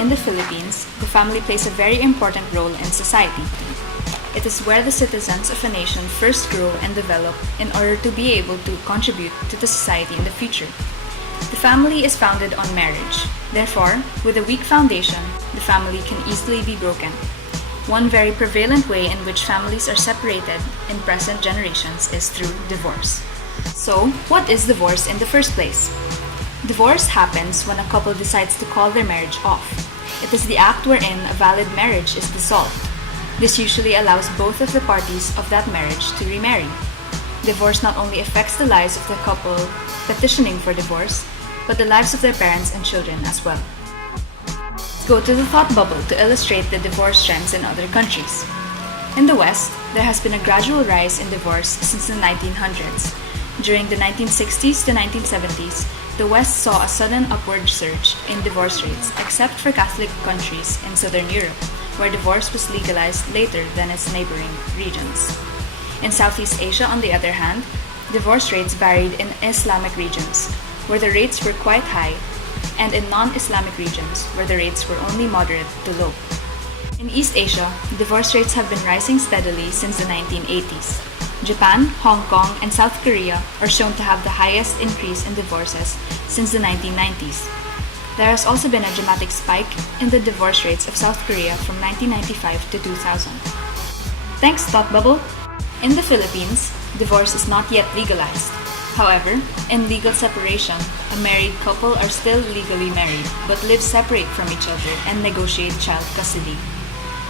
In the Philippines, the family plays a very important role in society. It is where the citizens of a nation first grow and develop in order to be able to contribute to the society in the future. The family is founded on marriage. Therefore, with a weak foundation, the family can easily be broken. One very prevalent way in which families are separated in present generations is through divorce. So, what is divorce in the first place? Divorce happens when a couple decides to call their marriage off. It is the act wherein a valid marriage is dissolved. This usually allows both of the parties of that marriage to remarry. Divorce not only affects the lives of the couple petitioning for divorce, but the lives of their parents and children as well. Let's go to the thought bubble to illustrate the divorce trends in other countries. In the West, there has been a gradual rise in divorce since the 1900s. During the 1960s to 1970s, the West saw a sudden upward surge in divorce rates, except for Catholic countries in Southern Europe, where divorce was legalized later than its neighboring regions. In Southeast Asia, on the other hand, divorce rates varied in Islamic regions, where the rates were quite high, and in non-Islamic regions, where the rates were only moderate to low. In East Asia, divorce rates have been rising steadily since the 1980s. Japan, Hong Kong, and South Korea are shown to have the highest increase in divorces since the 1990s. There has also been a dramatic spike in the divorce rates of South Korea from 1995 to 2000. Thanks, Thought Bubble! In the Philippines, divorce is not yet legalized. However, in legal separation, a married couple are still legally married but live separate from each other and negotiate child custody.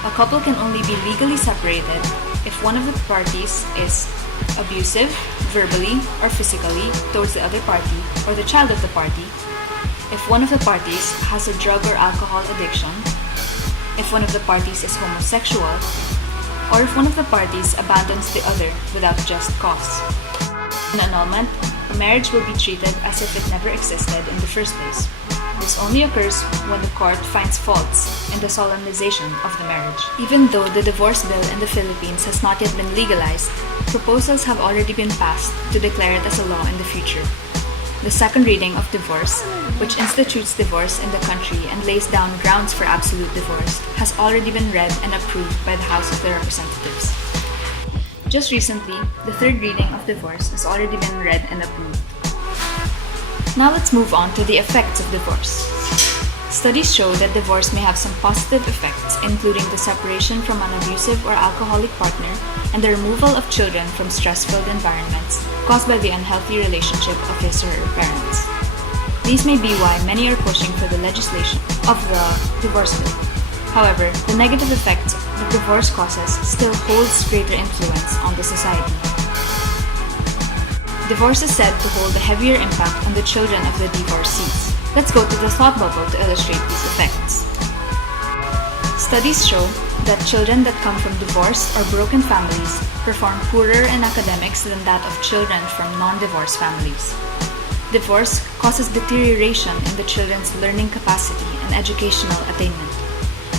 A couple can only be legally separated if one of the parties is abusive, verbally or physically, towards the other party or the child of the party, if one of the parties has a drug or alcohol addiction, if one of the parties is homosexual, or if one of the parties abandons the other without just cause. In annulment, a marriage will be treated as if it never existed in the first place. This only occurs when the court finds faults in the solemnization of the marriage. Even though the divorce bill in the Philippines has not yet been legalized, proposals have already been passed to declare it as a law in the future. The second reading of divorce, which institutes divorce in the country and lays down grounds for absolute divorce, has already been read and approved by the House of the Representatives. Just recently, the third reading of divorce has already been read and approved. Now let's move on to the effects of divorce. Studies show that divorce may have some positive effects, including the separation from an abusive or alcoholic partner and the removal of children from stress-filled environments caused by the unhealthy relationship of his or her parents. These may be why many are pushing for the legislation of the divorce bill. However, the negative effects that divorce causes still holds greater influence on the society. Divorce is said to hold a heavier impact on the children of the divorcees. Let's go to the thought bubble to illustrate these effects. Studies show that children that come from divorced or broken families perform poorer in academics than that of children from non-divorced families. Divorce causes deterioration in the children's learning capacity and educational attainment.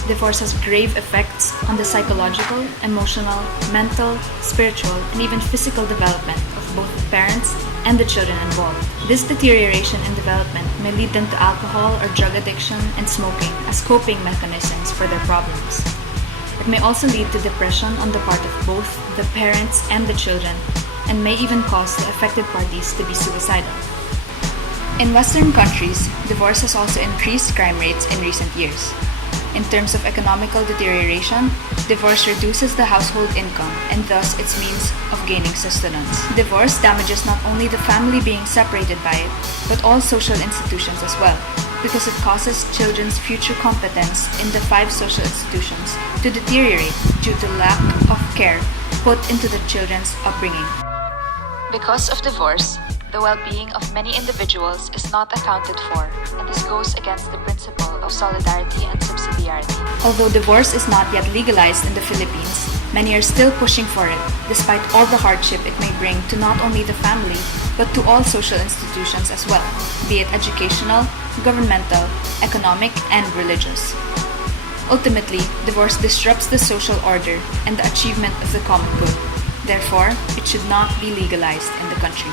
Divorce has grave effects on the psychological, emotional, mental, spiritual, and even physical development of both the parents and the children involved. This deterioration in development may lead them to alcohol or drug addiction and smoking as coping mechanisms for their problems. It may also lead to depression on the part of both the parents and the children, and may even cause the affected parties to be suicidal. In Western countries, divorce has also increased crime rates in recent years. In terms of economical deterioration, divorce reduces the household income and thus its means of gaining sustenance. Divorce damages not only the family being separated by it, but all social institutions as well, because it causes children's future competence in the 5 social institutions to deteriorate due to lack of care put into the children's upbringing. Because of divorce, the well-being of many individuals is not accounted for, and this goes against the principle of solidarity and subsidiarity. Although divorce is not yet legalized in the Philippines, many are still pushing for it, despite all the hardship it may bring to not only the family, but to all social institutions as well, be it educational, governmental, economic, and religious. Ultimately, divorce disrupts the social order and the achievement of the common good. Therefore, it should not be legalized in the country.